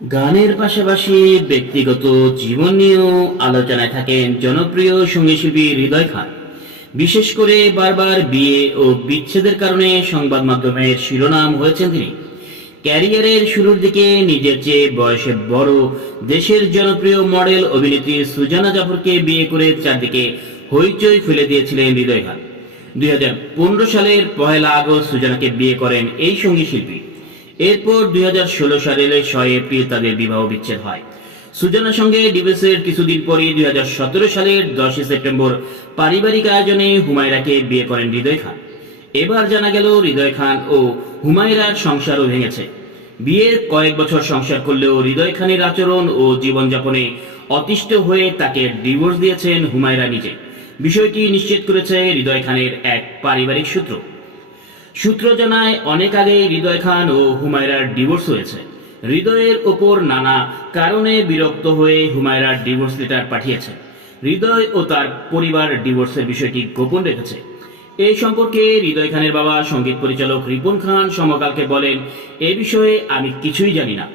গানের পাশাপাশি ব্যক্তিগত জীবন নিয়েও আলোচনায় থাকেন জনপ্রিয় সঙ্গীতশিল্পী হৃদয় খান। বিশেষ করে বারবার বিয়ে ও বিচ্ছেদের কারণে সংবাদ মাধ্যমের শিরোনাম হয়েছেন তিনি। ক্যারিয়ারের শুরুর দিকে নিজের চেয়ে বয়সে বড় দেশের জনপ্রিয় মডেল অভিনেত্রী সুজানা জাফরকে বিয়ে করে চারদিকে হইচই ফেলে দিয়েছিলেন হৃদয় খান। দুই হাজার পনেরো সালের পহেলা আগস্ট সুজানাকে বিয়ে করেন এই সংগীত শিল্পী এরপর দুই সালের ছয় এপ্রিল তাদের বিবাহ বিচ্ছেদ হয়। সুজানার সঙ্গে ডিভোর্সের কিছুদিন পরই দুই সালের দশই সেপ্টেম্বর পারিবারিক আয়োজনে হুমায়রাকে বিয়ে করেন হৃদয় খান। এবার জানা গেল হৃদয় খান ও হুমায়রার সংসারও ভেঙেছে। বিয়ের কয়েক বছর সংসার করলেও হৃদয় খানের আচরণ ও জীবনযাপনে অতিষ্ঠ হয়ে তাকে ডিভোর্স দিয়েছেন হুমায়রা নিজে। বিষয়টি নিশ্চিত করেছে হৃদয় খানের এক পারিবারিক সূত্র। সূত্র জানায়, অনেক আগেই হৃদয় খান ও হুমায়রার ডিভোর্স হয়েছে। হৃদয়ের ওপর নানা কারণে বিরক্ত হয়ে হুমায়রার ডিভোর্স লেটার পাঠিয়েছে। হৃদয় ও তার পরিবার ডিভোর্সের বিষয়টি গোপন রেখেছে। এই সম্পর্কে হৃদয় খানের বাবা সংগীত পরিচালক রিপন খান সমকালকে বলেন, এ বিষয়ে আমি কিছুই জানি না।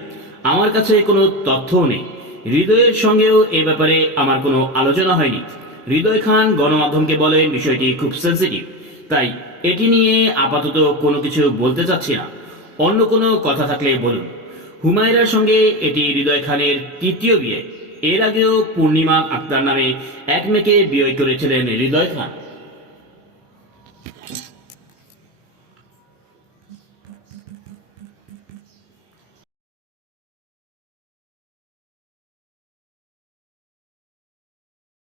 আমার কাছে কোনো তথ্যও নেই। হৃদয়ের সঙ্গেও এ ব্যাপারে আমার কোনো আলোচনা হয়নি। হৃদয় খান গণমাধ্যমকে বলেন, বিষয়টি খুব সেন্সিটিভ তাই এটি নিয়ে আপাতত কোনো কিছু বলতে চাচ্ছি না। অন্য কোনো কথা থাকলে বলুন। হুমায়রার সঙ্গে এটি হৃদয় খানের তৃতীয় বিয়ে। এর আগেও পূর্ণিমা আক্তার নামে এক মেয়েকে বিয়ে করেছিলেন হৃদয় খান।